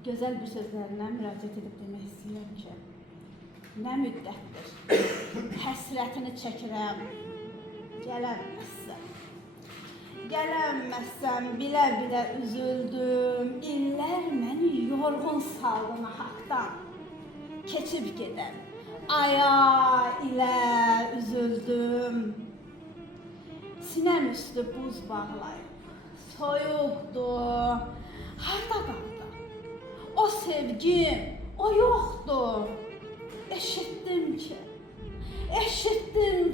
Gözəl bir sözlərindən müraciət edib demək istəyirəm ki, nə müddətdir həsrətini çəkirəm, gələnməzsən. Gələnməzsən, bilə-bilə üzüldüm, illər məni yorğun saldın haqdan. Keçib gedən aya ilə üzüldüm. Sinəm üstü buz bağlayıb, soyuqdur, harda qaldı? O sevgim, o yoxdur. Eşitdim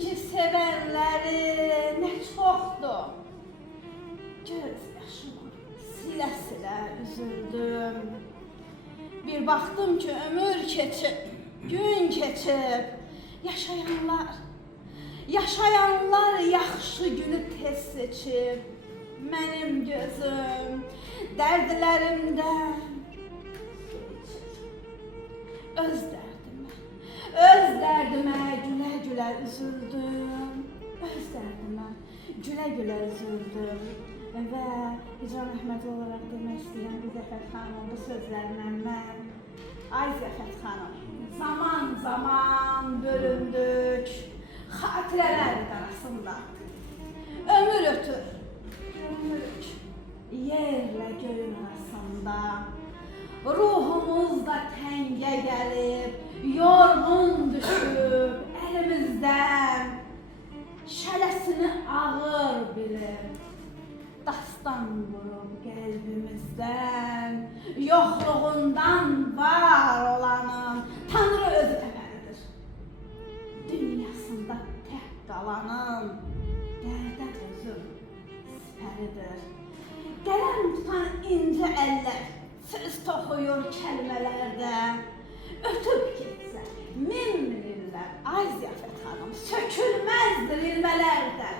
ki sevənləri nə çoxdur. Göz yaşımı silə-silə üzüldüm. Bir baxdım ki ömür keçib, gün keçib. Yaşayanlar yaxşı günü tez seçib. Mənim gözüm dərdlərimdən öz dərdimə gülə-gülə üzüldüm. Öz dərdimə gülə-gülə üzüldüm. Və İcran Əhmədi olaraq demək istəyirəm ki, Zəfət xanım bu sözlərlə mən, ay Zəfət xanım, zaman bölündük xatirələr arasında. Ömür ötür, görünürük yerlə göyün arasında. Ruhumuz da təngə gəlib, yorğun düşüb əlimizdən, şələsini ağır bilib. Dastan vurub qəlbimizdən, yoxluğundan var olanın Tanrı özü təməlidir. Dünyasında tək qalanın dərdə özüm sipəridir. Qələm tutan incə əllər söz toxuyur kəlmələrdə. Ötüb getsə min illər, ay Ziyafət xanım, sökülməzdir ilmələrdə.